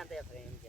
आते फ्रेम च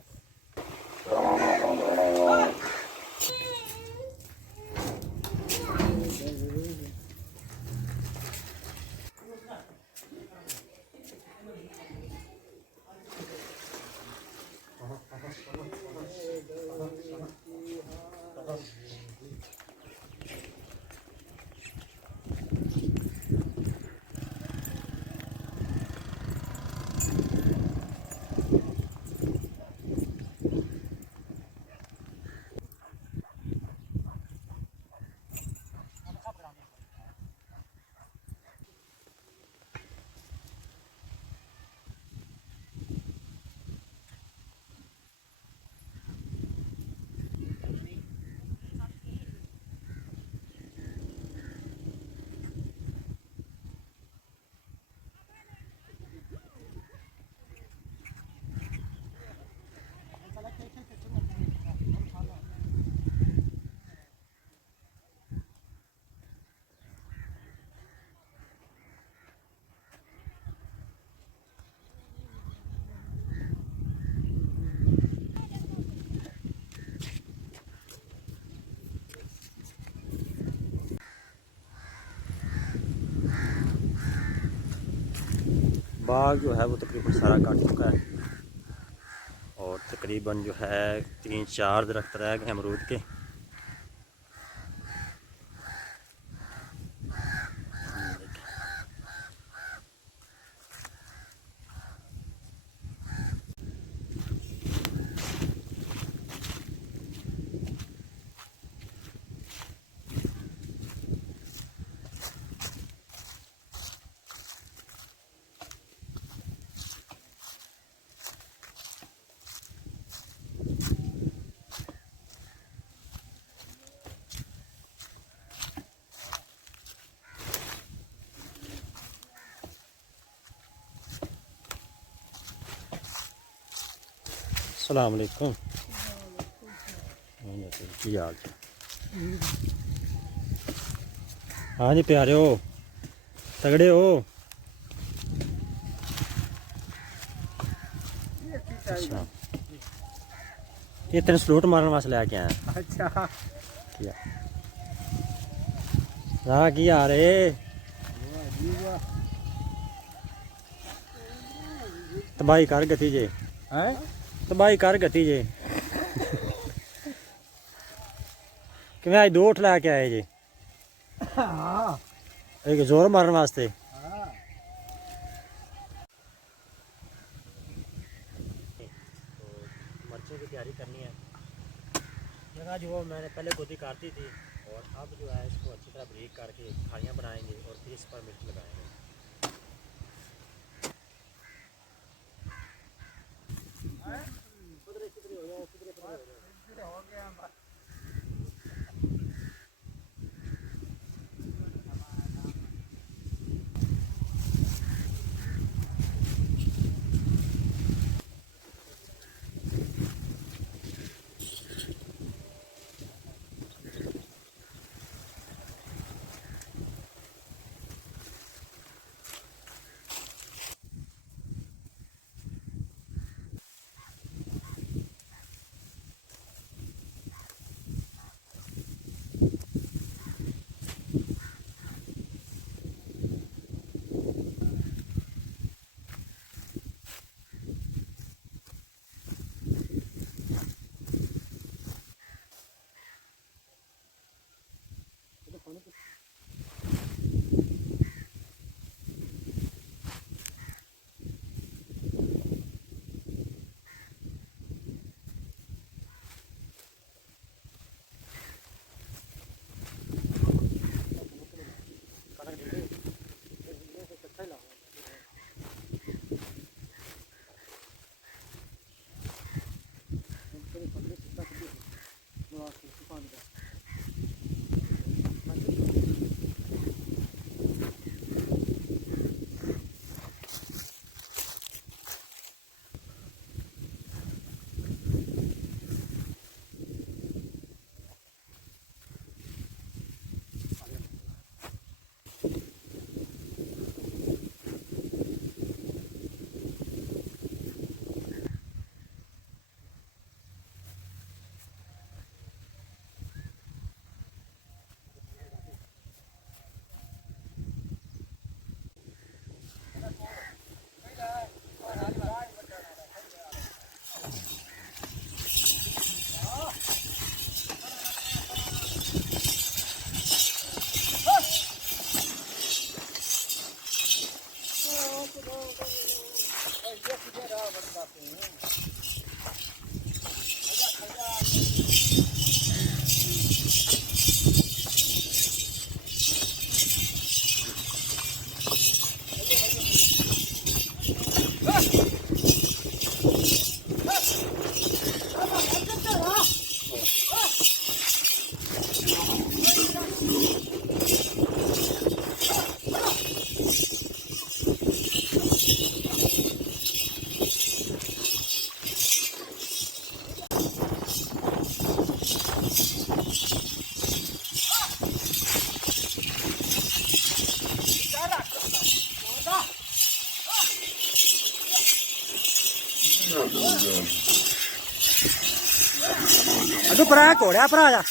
बाग जो है वो तकरीबन सारा काट चुका है और तकरीबन जो है 3-4 दरख्त रह गए अमरूद के। अस्सलाम वालेकुम। की हाल? हाँ जी प्यारे हो, तगड़े हो? अच्छा, ये तेन सलूट मारने वास्ते लैके आया। अच्छा हाँ की हाल है? तबाही कर गति जे, तबाही कर गति जे। कि आज 2 ऊँट लैके आए जे? एक जोर मारने वास्ते। मिर्चों की तैयारी करनी है। जगह जो मैंने पहले गोदी काटी थी और अब जो है इसको अच्छी तरह ब्रीक करके खालियाँ बनाएंगे और फिर इस पर मिर्च लगाएंगे। अदू भरा घोड़िया भरा जा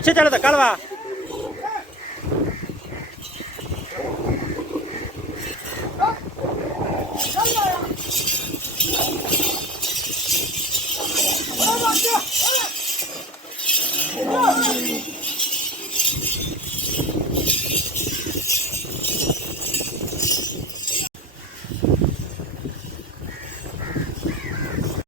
पीछे चलो धक्का लवा चल